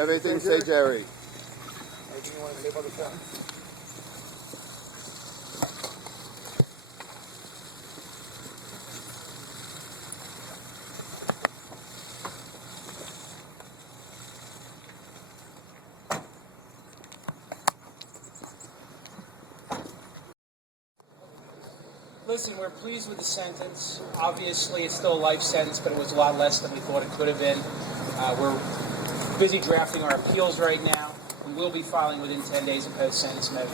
you have anything to say, Jerry? Anything you want to say about the sentence? Listen, we're pleased with the sentence. Obviously, it's still a life sentence, but it was a lot less than we thought it could have been. We're busy drafting our appeals right now. We will be filing within 10 days a post-sentence motion.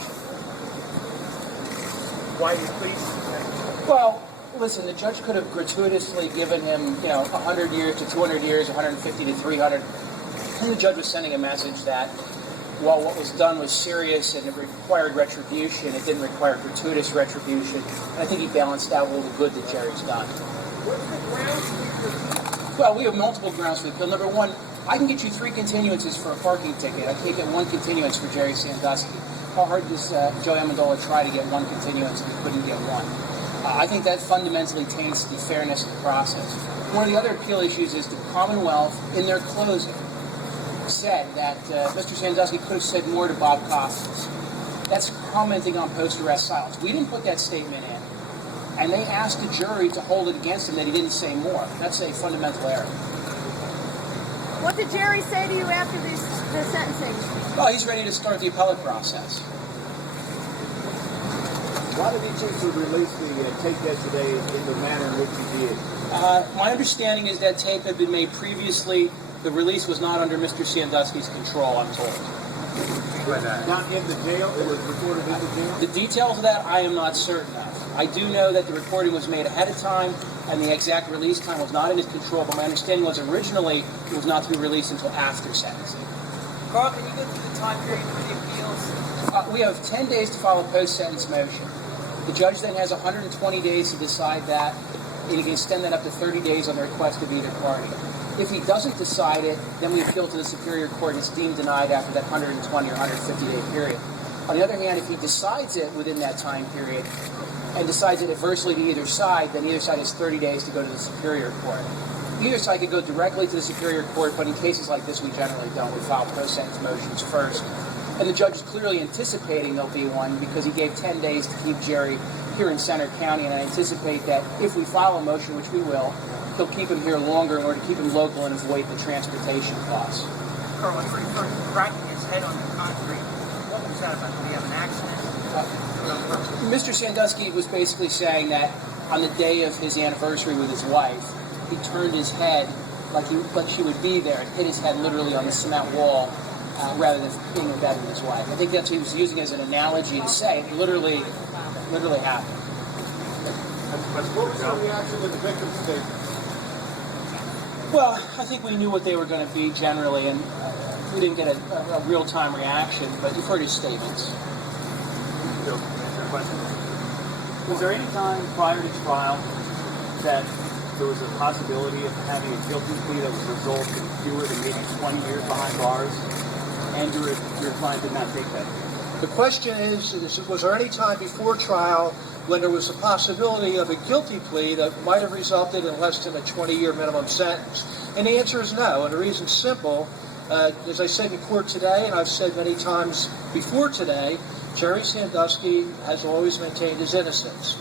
Why are you pleased? Well, listen, the judge could have gratuitously given him, 100 years to 200 years, 150 to 300. And the judge was sending a message that while what was done was serious and it required retribution, it didn't require gratuitous retribution. And I think he balanced out all the good that Jerry's done. What's the grounds for the Well, we have multiple grounds for the appeal. Number one, I can get you 3 continuances for a parking ticket. I can't get 1 continuance for Jerry Sandusky. How hard does Joe Amendola try to get 1 continuance and he couldn't get 1? I think that fundamentally taints the fairness of the process. One of the other appeal issues is the Commonwealth, in their closing, said that Mr. Sandusky could have said more to Bob Costas. That's commenting on post-arrest silence. We didn't put that statement in, and they asked the jury to hold it against him that he didn't say more. That's a fundamental error. What did Jerry say to you after the sentencing? Well, he's ready to start the appellate process. Why did he choose to release the tape yesterday in the manner in which he did? My understanding is that tape had been made previously. The release was not under Mr. Sandusky's control, I'm told. Not in the jail? It was recorded in the jail? The details of that I am not certain of. I do know that the recording was made ahead of time, and the exact release time was not in his control, but my understanding was originally it was not to be released until after sentencing. Carl, can you go through the time period for the appeals? We have 10 days to file a post-sentence motion. The judge then has 120 days to decide that, and he can extend that up to 30 days on the request of either party. If he doesn't decide it, then we appeal to the Superior Court and it's deemed denied after that 120 or 150-day period. On the other hand, if he decides it within that time period and decides it adversely to either side, then either side has 30 days to go to the Superior Court. Either side could go directly to the Superior Court, but in cases like this, we generally don't. We file post-sentence motions first. And the judge is clearly anticipating there'll be one because he gave 10 days to keep Jerry here in Centre County, and I anticipate that if we file a motion, which we will, he'll keep him here longer in order to keep him local and avoid the transportation costs. Carl, when he started cracking his head on the concrete, what was that about? Did he have an accident? Mr. Sandusky was basically saying that on the day of his anniversary with his wife, he turned his head like she would be there and hit his head literally on the cement wall rather than being in bed with his wife. I think that's what he was using as an analogy to say it literally happened. What was the reaction to the victim's statement? Well, I think we knew what they were going to be generally, and we didn't get a real-time reaction, but you've heard his statements. Was there any time prior to trial that there was a possibility of having a guilty plea that would result in fewer than maybe 20 years behind bars, and your client did not take that? The question is, was there any time before trial when there was a possibility of a guilty plea that might have resulted in less than a 20-year minimum sentence? And the answer is no, and the reason's simple. As I said in court today, and I've said many times before today, Jerry Sandusky has always maintained his innocence.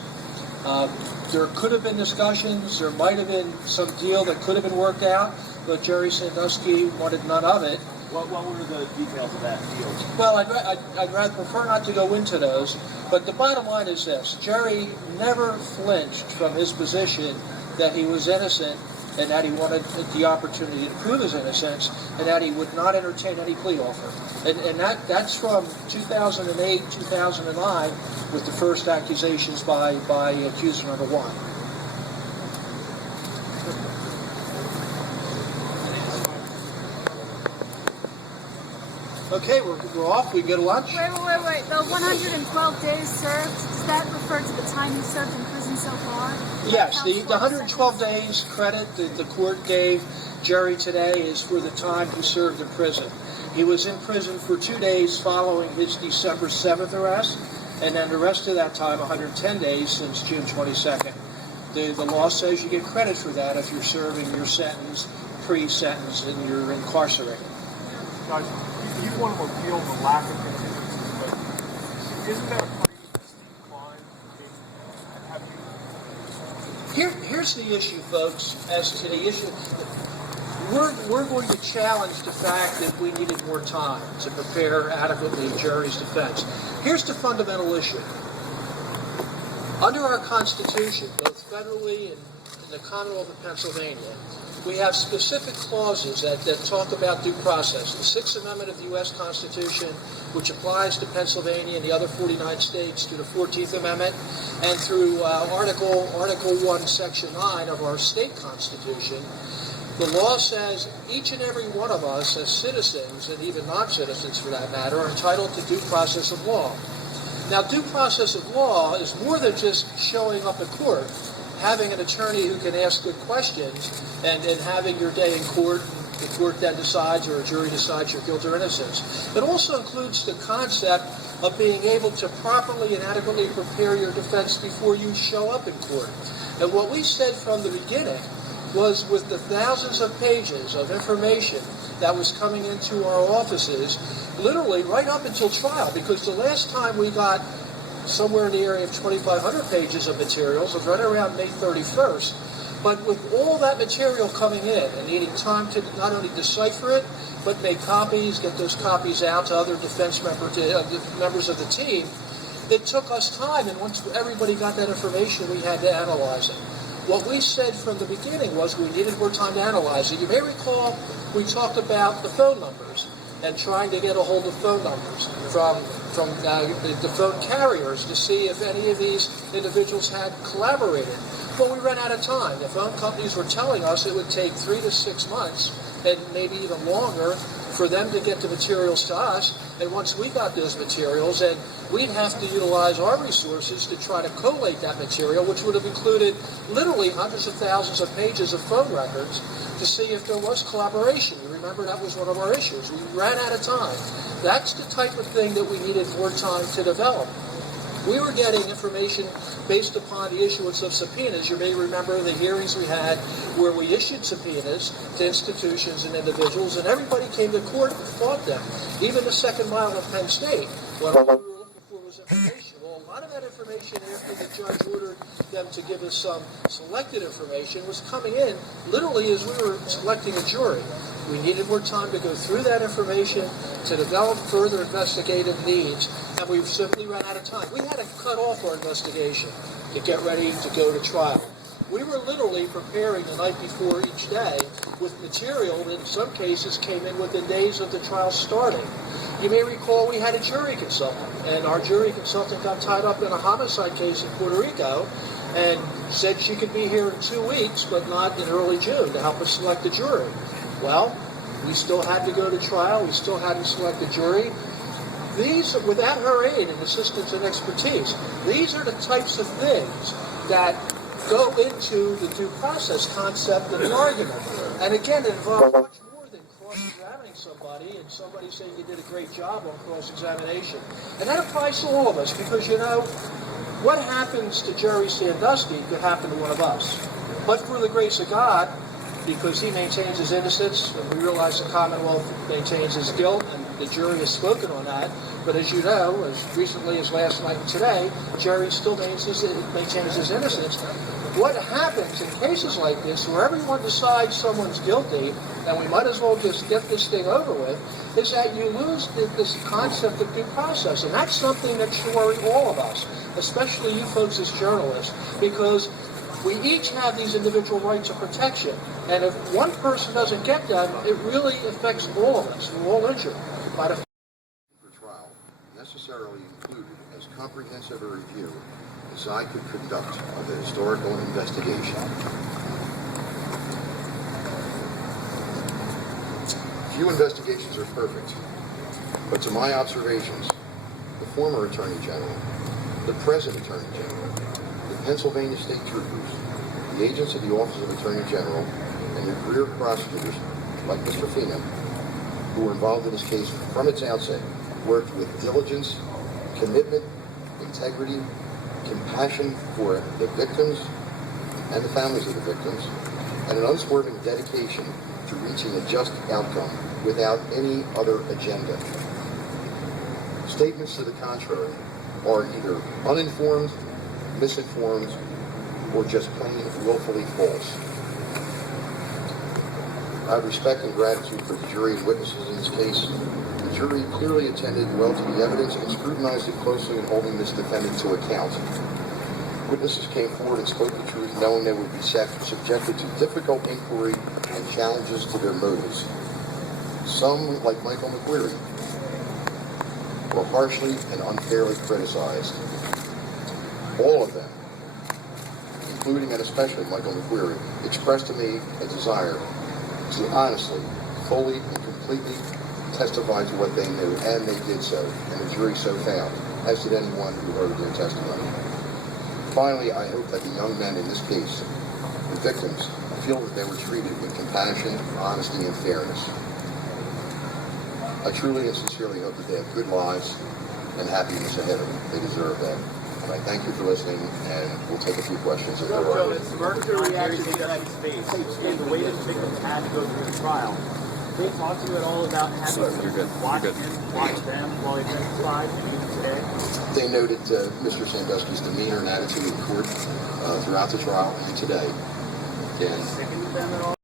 There could have been discussions, there might have been some deal that could have been worked out, but Jerry Sandusky wanted none of it. What were the details of that deal? Well, I'd rather prefer not to go into those, but the bottom line is this. Jerry never flinched from his position that he was innocent and that he wanted the opportunity to prove his innocence and that he would not entertain any plea offer. And that's from 2008, 2009 with the first accusations by accuser number 1. Okay, we're off. We can get a lunch. Wait. The 112 days served, does that refer to the time he served in prison so far? Yes, the 112 days credit that the court gave Jerry today is for the time he served in prison. He was in prison for 2 days following his December 7th arrest, and then the rest of that time, 110 days since June 22nd. The law says you get credit for that if you're serving your sentence, pre-sentence, and you're incarcerated. Judge, you want to appeal the lack of contingency, but isn't that a pretty steep climb? Have you? Here's the issue, folks, as to the issue. We're going to challenge the fact that we needed more time to prepare adequately a jury's defense. Here's the fundamental issue. Under our Constitution, both federally and in the Commonwealth of Pennsylvania, we have specific clauses that talk about due process. The Sixth Amendment of the U.S. Constitution, which applies to Pennsylvania and the other 49 states, to the 14th Amendment, and through Article 1, Section 9 of our state constitution. The law says each and every one of us as citizens, and even non-citizens for that matter, are entitled to due process of law. Now, due process of law is more than just showing up at court, having an attorney who can ask good questions, and having your day in court. The court then decides, or a jury decides, your guilt or innocence. It also includes the concept of being able to properly and adequately prepare your defense before you show up in court. And what we said from the beginning was, with the thousands of pages of information that was coming into our offices, literally right up until trial, because the last time we got somewhere in the area of 2,500 pages of materials was right around May 31st. But with all that material coming in and needing time to not only decipher it, but make copies, get those copies out to other defense members of the team, it took us time, and once everybody got that information, we had to analyze it. What we said from the beginning was we needed more time to analyze it. You may recall we talked about the phone numbers and trying to get a hold of phone numbers from the phone carriers to see if any of these individuals had collaborated. Well, we ran out of time. The phone companies were telling us it would take 3 to 6 months, and maybe even longer, for them to get the materials to us. And once we got those materials, and we'd have to utilize our resources to try to collate that material, which would have included literally hundreds of thousands of pages of phone records, to see if there was collaboration. You remember that was one of our issues. We ran out of time. That's the type of thing that we needed more time to develop. We were getting information based upon the issuance of subpoenas. You may remember the hearings we had where we issued subpoenas to institutions and individuals, and everybody came to court and fought them. Even the second mile of Penn State, what we were looking for was information. Well, a lot of that information, after the judge ordered them to give us some selected information, was coming in literally as we were selecting a jury. We needed more time to go through that information, to develop further investigative needs, and we simply ran out of time. We had to cut off our investigation to get ready to go to trial. We were literally preparing the night before each day with material that in some cases came in within days of the trial starting. You may recall we had a jury consultant, and our jury consultant got tied up in a homicide case in Puerto Rico and said she could be here in 2 weeks, but not in early June, to help us select a jury. Well, we still had to go to trial. We still had to select a jury. These, without her aid and assistance and expertise, these are the types of things that go into the due process concept of the argument. And again, it involves much more than cross-examining somebody and somebody saying you did a great job on cross-examination. And that applies to all of us, because, you know, what happens to Jerry Sandusky could happen to one of us. But for the grace of God, because he maintains his innocence, and we realize the Commonwealth maintains his guilt, and the jury has spoken on that. But as you know, as recently as last night and today, Jerry still maintains his innocence. What happens in cases like this, where everyone decides someone's guilty, and we might as well just get this thing over with, is that you lose this concept of due process. And that's something that should worry all of us, especially you folks as journalists, because we each have these individual rights of protection, and if one person doesn't get them, it really affects all of us. We're all injured by the for trial necessarily included as comprehensive a review as I could conduct of the historical investigation. Few investigations are perfect, but to my observations, the former Attorney General, the present Attorney General, the Pennsylvania State Troopers, the agents of the Office of Attorney General, and your career prosecutors, like Mr. Fina, who were involved in this case from its outset, worked with diligence, commitment, integrity, compassion for the victims and the families of the victims, and an unswerving dedication to reaching a just outcome without any other agenda. Statements to the contrary are either uninformed, misinformed, or just plain willfully false. I have respect and gratitude for the jury and witnesses in this case. The jury clearly attended well to the evidence and scrutinized it closely in holding this defendant to account. Witnesses came forward and spoke the truth, knowing they would be subjected to difficult inquiry and challenges to their motives. Some, like Michael McQuarrie, were harshly and unfairly criticized. All of them, including and especially Michael McQuarrie, expressed to me a desire to honestly, fully, and completely testify to what they knew, and they did so, and the jury so found, as did anyone who heard their testimony. Finally, I hope that the young men in this case, the victims, feel that they were treated with compassion, honesty, and fairness. I truly and sincerely hope that they have good lives and happiness ahead of them. They deserve that. And I thank you for listening, and we'll take a few questions if there are. What's the reaction to that face? And the way that the victims had to go through the trial. They talked to you at all about having to watch them while they testified today? They noted Mr. Sandusky's demeanor and attitude in court throughout the trial and today. Again, Sickened them at all?